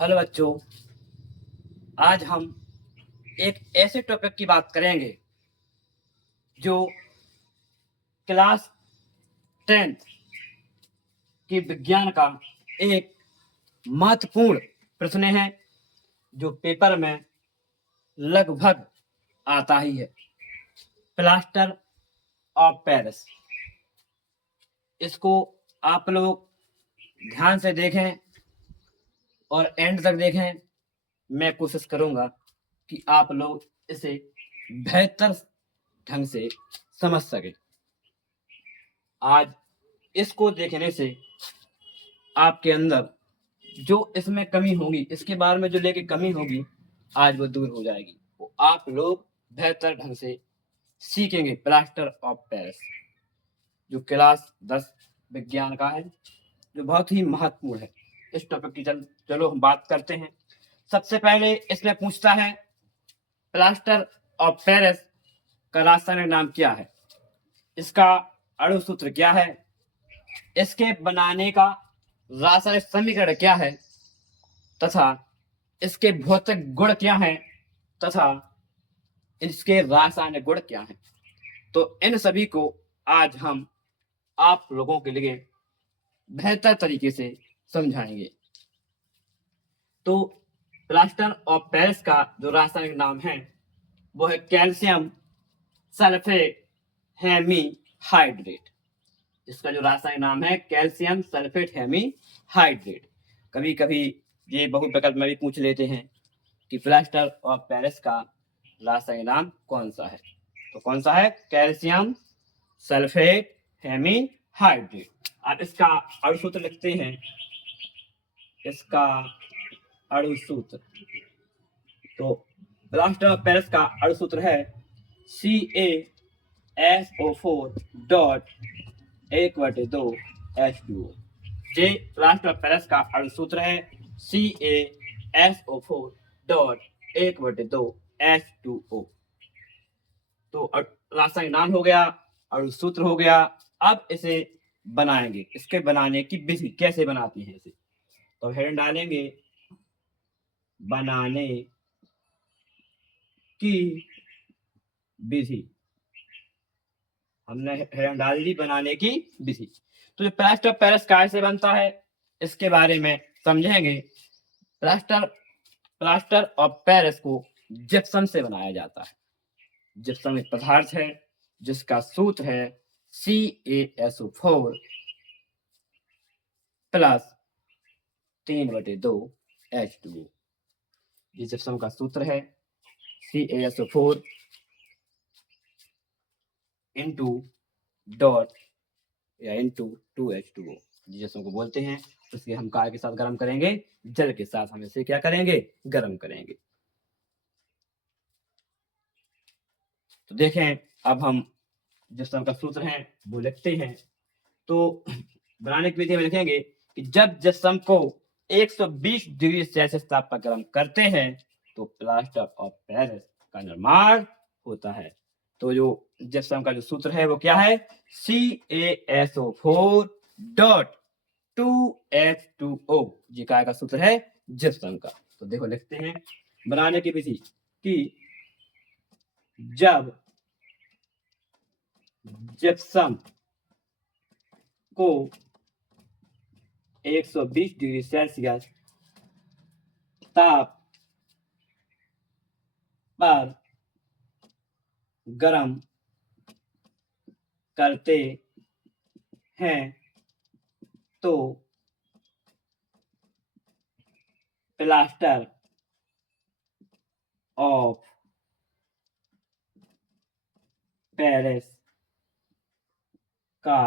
Hello बच्चों। आज हम एक ऐसे टॉपिक की बात करेंगे जो क्लास 10th की विज्ञान का एक महत्वपूर्ण प्रश्न है जो पेपर में लगभग आता ही है। Plaster of Paris. इसको आप लोग ध्यान से देखें और एंड तक देखें। मैं कोशिश करूंगा कि आप लोग इसे बेहतर ढंग से समझ सकें। आज इसको देखने से आपके अंदर जो इसमें कमी होगी, इसके बारे में जो लेके कमी होगी, आज वो दूर हो जाएगी। वो आप लोग बेहतर ढंग से सीखेंगे। प्लास्टर ऑफ पेरिस जो क्लास 10 विज्ञान का है, जो बहुत ही महत्वपूर्ण है। इस टॉपिक की चलो हम बात करते हैं। सबसे पहले इसमें पूछता है प्लास्टर ऑफ पेरिस का रासायनिक नाम क्या है, इसका अणु सूत्र क्या है, इसके बनाने का रासायनिक समीकरण क्या है, तथा इसके भौतिक गुण क्या हैं, तथा इसके रासायनिक गुण क्या हैं। तो इन सभी को आज हम आप लोगों के लिए बेहतर तरीके से समझाएंगे। तो प्लास्टर ऑफ पेरिस का जो रासायनिक नाम है वो है कैल्शियम सल्फेट हेमीहाइड्रेट। इसका जो रासायनिक नाम है कैल्शियम सल्फेट हेमीहाइड्रेट। कभी कभी ये बहुविकल्प में भी पूछ लेते हैं कि प्लास्टर ऑफ पेरिस का रासायनिक नाम कौन सा है। तो कौन सा है? Calcium sulphate hemihydrate. आप इसका अणु सूत्र लिखते हैं। इसका अणु सूत्र, तो प्लास्टर ऑफ पेरिस का अणु सूत्र है CaSO4.1/2H2O। ये प्लास्टर ऑफ पेरिस का अणु सूत्र है CaSO4.1/2H2O। तो रासायनिक नाम हो गया, अणु सूत्र हो गया। अब इसे बनाएंगे। इसके बनाने की विधि कैसे बनाती है इसे, तो हेडिंग डालेंगे बनाने की विधि। हमने हेडिंग डाल दी बनाने की विधि। तो जो प्लास्टर ऑफ पेरिस कैसे बनता है इसके बारे में समझेंगे। प्लास्टर ऑफ पेरिस को जिप्सम से बनाया जाता है। जिप्सम एक पदार्थ है जिसका सूत्र है CaSO4 प्लस 3/2H2O। ये जिप्सम का सूत्र है CaSO4 इंटू डॉट या इंटू 2H2O। जिप्सम को बोलते हैं। इसके हम काय के साथ गर्म करेंगे, जल के साथ हम इसे क्या करेंगे, गर्म करेंगे। तो देखें, अब हम जिप्सम का सूत्र है वो लिखते हैं। तो बनाने की विधि में लिखेंगे कि जब जिप्सम को 120 डिग्री सेल्सियस ताप पर गर्म करते हैं तो प्लास्टर ऑफ पेरिस का निर्माण होता है। तो जो जिप्सम का जो सूत्र है वो क्या है, CaSO4.2H2O। जी का सूत्र है जिप्सम का। तो देखो लिखते हैं बनाने की विधि कि जब जिप्सम को 120 डिग्री सेल्सियस ताप पर गर्म करते हैं तो प्लास्टर ऑफ पेरिस का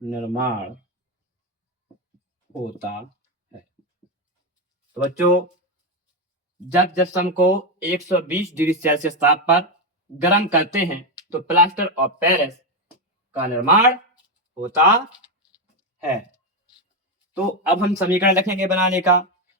निर्माण होता है। तो बच्चों, जब जिप्सम को 120 डिग्री सेल्सियस ताप पर गर्म करते हैं तो प्लास्टर ऑफ पेरिस का निर्माण होता है। तो अब हम समीकरण लिखेंगे बनाने का।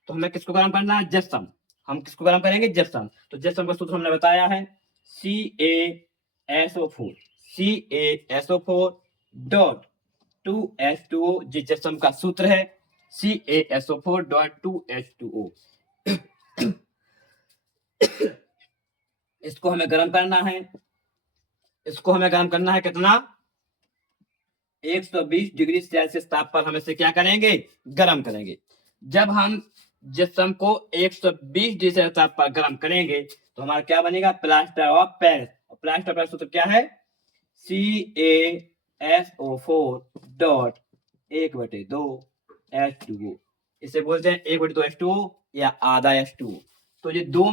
तो हमें किसको गर्म करना है? जिप्सम। हम किसको गर्म करेंगे? जिप्सम। तो जिप्सम का सूत्र हमने बताया है CaSO4 CaSO4.2H2O। जिप्सम का सूत्र है CaSO4.2H2O। इसको हमें गर्म करना है, इसको हमें गर्म करना है कितना, 120 डिग्री सेल्सियस ताप पर हम इसे क्या करेंगे, गर्म करेंगे। जब हम जिस्म को 120 डिग्री सेल्सियस ताप पर गर्म करेंगे तो हमारा क्या बनेगा, प्लास्टर ऑफ पेरिस। और प्लास्टर ऑफ पेरिस सूत्र क्या है, CaSO4.1/2H2O। इसे बोलते हैं 1/2 H2O या आधा H2O। तो ये दो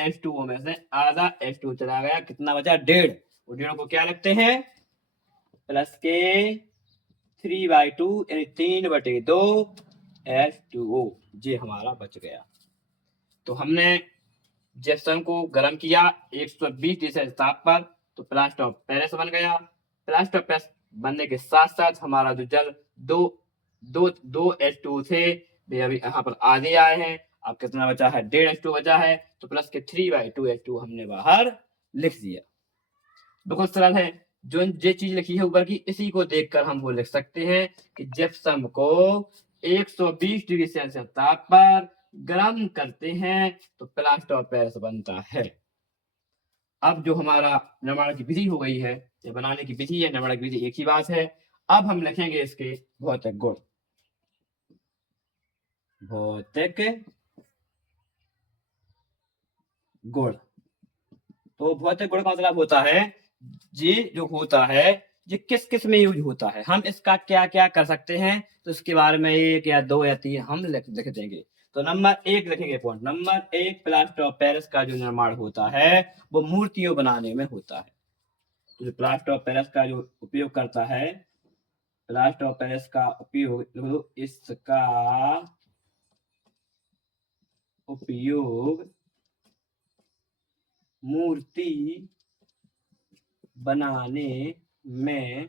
H2O में से आधा H2O चला गया, कितना बचा, 1.5। और 1.5 को क्या लिखते हैं, प्लस के 3/2 यानी 3/2 H2O। ये हमारा बच गया। तो हमने जिस्म को गर्म किया 120 डिग्री सेल्सियस ताप पर, तो प्लास्टर ऑफ पेरिस बन गया। प्लास्टर ऑफ पेरिस बनने के साथ साथ हमारा जो जल दो H2O थे वे अभी यहाँ पर आधे आए हैं। अब कितना बचा है, 1.5 H2O बचा है, तो प्लस के 3/2 H2O हमने बाहर लिख दिया। बिल्कुल सरल है। जो ये चीज लिखी है ऊपर की, इसी को देखकर हम वो लिख सकते हैं कि जिप्सम को 120 डिग्री सेल्सियस ताप पर गर्म करते हैं तो प्लास्टर ऑफ पेरिस बनता है। अब जो हमारा निर्माण की विधि हो गई है, ये बनाने की विधि है, निर्माण की विधि एक ही बात है। अब हम लिखेंगे इसके भौतिक गुण। भौतिक गुण, तो भौतिक गुण का मतलब होता है, ये जो होता है ये किस किस में यूज होता है, हम इसका क्या क्या कर सकते हैं, तो इसके बारे में 1 या 2 या 3 हम लिख देंगे। तो नंबर 1 लिखेंगे, point number 1, plaster of Paris का जो निर्माण होता है वो मूर्तियों बनाने में होता है। तो जो प्लास्टर ऑफ पेरिस का जो उपयोग करता है, प्लास्टर ऑफ पेरिस का उपयोग, इसका उपयोग मूर्ति बनाने में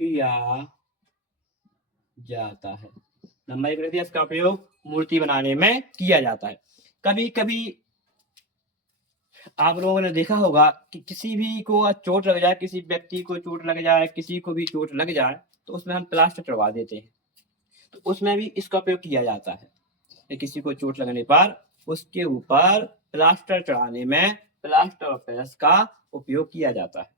किया जाता है। नंबर 1 लिख दिया, इसका उपयोग मूर्ति बनाने में किया जाता है। कभी कभी आप लोगों ने देखा होगा कि किसी भी को चोट लग जाए, किसी व्यक्ति को चोट लग जाए, किसी को भी चोट लग जाए, तो उसमें हम प्लास्टर चढ़वा देते हैं। तो उसमें भी इसका उपयोग किया जाता है। किसी को चोट लगने पर उसके ऊपर प्लास्टर चढ़ाने में प्लास्टर ऑफ पेरिस का उपयोग किया जाता है।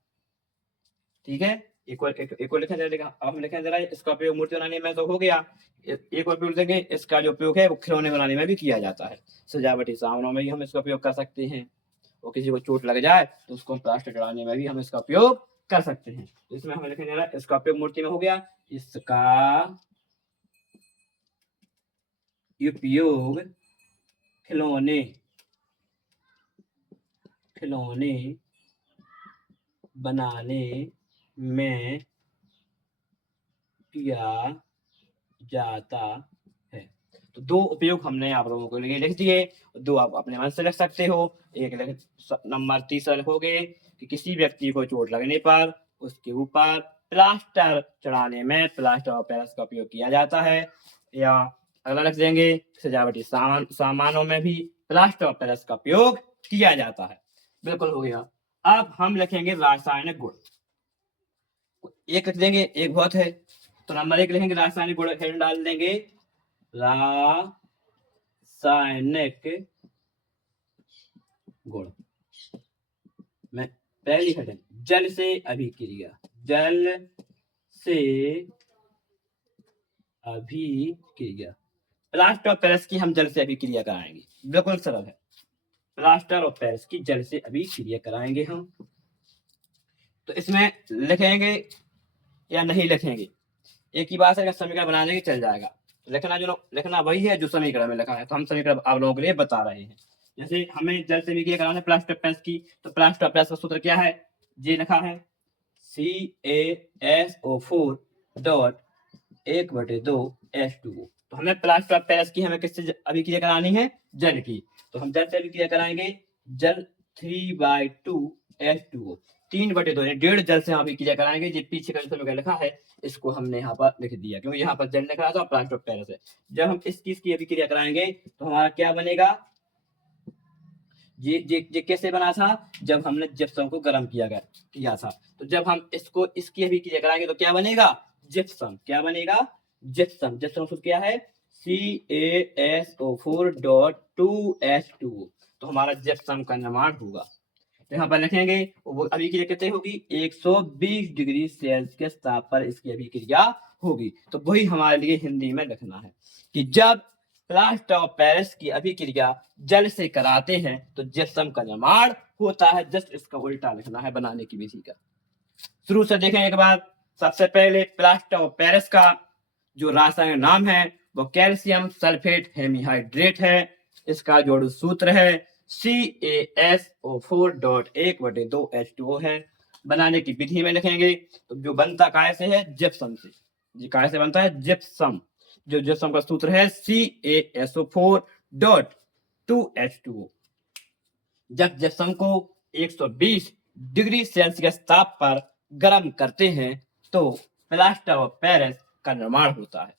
ठीक है, एक और लिखा जाएगा। अब हम लिखें जरा, इसका उपयोग मूर्ति बनाने में तो हो गया, एक और उपयोग देंगे, इसका जो उपयोग है वो खिलौने बनाने में भी किया जाता है। सजावटी सामानों में भी हम इसका उपयोग कर सकते हैं। और किसी को चोट लग जाए तो उसको प्लास्टर चढ़ाने में भी हम इसका उपयोग कर सकते हैं। इसमें हमें लिखें जरा, इसका उपयोग मूर्ति में हो गया, इसका उपयोग खिलौने बनाने में किया जाता है। तो 2 उपयोग हमने आप लोगों को लिए लिख दिए, 2 आप अपने मन से लिख सकते हो। एक नंबर 3 लिखोगे कि किसी व्यक्ति को चोट लगने पर उसके ऊपर प्लास्टर चढ़ाने में प्लास्टर ऑफ पेरिस का उपयोग किया जाता है। या अगला लिख देंगे, सजावटी सामानों में भी प्लास्टर ऑफ पेरिस का उपयोग किया जाता है। बिल्कुल हो गया। अब हम लिखेंगे रासायनिक गुण। एक लिख देंगे, एक बहुत है। तो नंबर 1 लिखेंगे रासायनिक गुण, हेड डाल देंगे रासायनिक गुण में पहली हेडिंग, जल से अभिक्रिया। जल से अभिक्रिया, प्लास्टर ऑफ पेरिस की हम जल से अभिक्रिया कराएंगे। बिल्कुल सरल है, प्लास्टर ऑफ पेरिस की जल से अभिक्रिया कराएंगे हम। तो इसमें लिखेंगे या नहीं लिखेंगे, एक ही बात है, अगर समीकरण बना देंगे चल जाएगा। लिखना वही है जो समीकरण में लिखा है। तो हम समीकरण आप लोगों के लिए बता रहे हैं। जैसे हमें जल से अभिक्रिया कराना है प्लास्टर ऑफ पेरिस की, तो प्लास्टर ऑफ पेरिस का सूत्र क्या है, ये लिखा है CaSO4.1/2H2O। तो हमें प्लास्टर ऑफ पेरिस की हमें किससे अभिक्रिया करानी है, जल की। तो हम जल से अभिक्रिया कराएंगे, जल 3/2H2O, 3/2 1.5 जल से हम अभिक्रिया कराएंगे। जो पीछे का जो लिखा है इसको हमने यहाँ पर लिख दिया, क्योंकि यहाँ पर जल लिख रहा था, प्लास्टर ऑफ पेरिस है। जब हम इसकी अभिक्रिया कराएंगे तो हमारा क्या बनेगा, ये कैसे बना था, जब हमने जिप्सम को गर्म किया था। तो जब हम इसकी अभिक्रिया कराएंगे तो क्या बनेगा, जिप्सम। क्या बनेगा, जिप्सम। जिप्सम सूत्र क्या है? CaSO4.2H2O। तो हमारा जिप्सम का निर्माण होगा। तो यहाँ पर लिखेंगे वो अभिक्रिया कितनी होगी? 120 डिग्री सेल्सियस ताप पर इसकी अभिक्रिया होगी। तो वही हमारे लिए हिंदी में लिखना है कि जब प्लास्टर ऑफ पेरिस की अभिक्रिया जल से कराते हैं तो जिप्सम का निर्माण होता है। जस्ट इसका उल्टा लिखना है बनाने की विधि का। शुरू से देखें एक बार। सबसे पहले प्लास्टर ऑफ पेरिस का जो रासायनिक नाम है वो कैल्शियम सल्फेट हेमीहाइड्रेट है। इसका जोड़ सूत्र है CaSO4.1/2H2O है। बनाने की विधि में लिखेंगे तो जो बनता काय से है? जिप्सम से। जी काय से बनता है? जिप्सम। जो जिप्सम का सूत्र है CaSO4.2H2O। जब जिप्सम को 120 डिग्री सेल्सियस ताप पर गर्म करते हैं तो प्लास्टर ऑफ पेरिस का निर्माण होता है।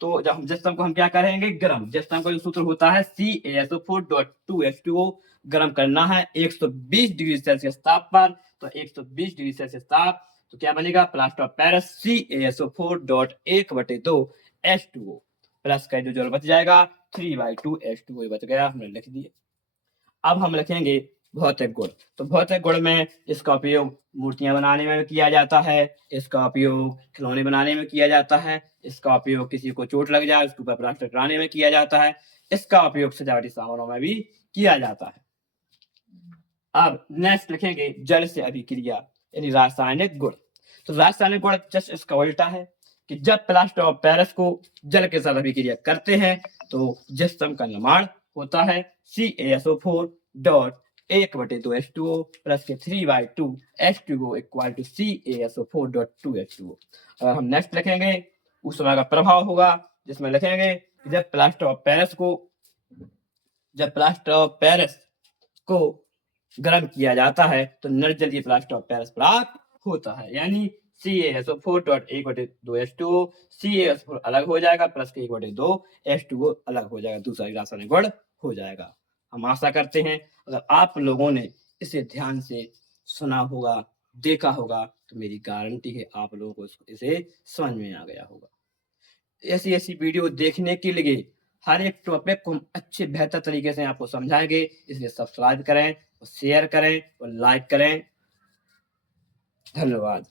तो जब हम जिप्सम को हम क्या करेंगे? गर्म। जिप्सम का जो सूत्र होता है CaSO4.2H2O। गर्म करना है 120 डिग्री सेल्सियस ताप पर। तो 120 डिग्री सेल्सियस ताप तो क्या बनेगा? Plaster of Paris CaSO4.1/2H2O plus का जो जोड़ बच जाएगा 3/2H2O बच गया, हमने लिख दिया। अब हम लिखेंगे भौतिक गुण। तो भौतिक गुण में इसका उपयोग मूर्तियां बनाने में किया जाता है, इसका उपयोग खिलौने बनाने में किया जाता है, इसका उपयोग किसी को चोट लग जाए उसके ऊपर प्लास्टर कराने में किया जाता है, इसका उपयोग सजावटी सामानों में भी किया जाता है। अब नेक्स्ट लिखेंगे जल से अभिक्रिया यानी रासायनिक गुण। तो रासायनिक गुण जस्ट इसका उल्टा है कि जब प्लास्टर ऑफ पेरिस को जल के साथ अभिक्रिया करते हैं तो जिप्सम का निर्माण होता है CaSO4.1/2H2O प्लस के 3/2H2O इक्वल टू CaSO4.2H2O। अगर हम नेक्स्ट लिखेंगे उस समय का प्रभाव होगा जिसमें लिखेंगे जब प्लास्टर ऑफ पेरिस को गर्म किया जाता है तो निर्जलीय प्लास्टर ऑफ पेरिस प्राप्त होता है। यानी CaSO4.1/2H2O, CaSO4 अलग हो जाएगा प्लस के 1/2H2O अलग हो जाएगा, दूसरा रासायनिक गुण हो जाएगा। हम आशा करते हैं अगर आप लोगों ने इसे ध्यान से सुना होगा, देखा होगा तो मेरी गारंटी है आप लोगों को इसे समझ में आ गया होगा। ऐसी ऐसी वीडियो देखने के लिए हर एक टॉपिक को हम अच्छे बेहतर तरीके से आपको समझाएंगे, इसलिए सब्सक्राइब करें, शेयर करें और लाइक करें। धन्यवाद।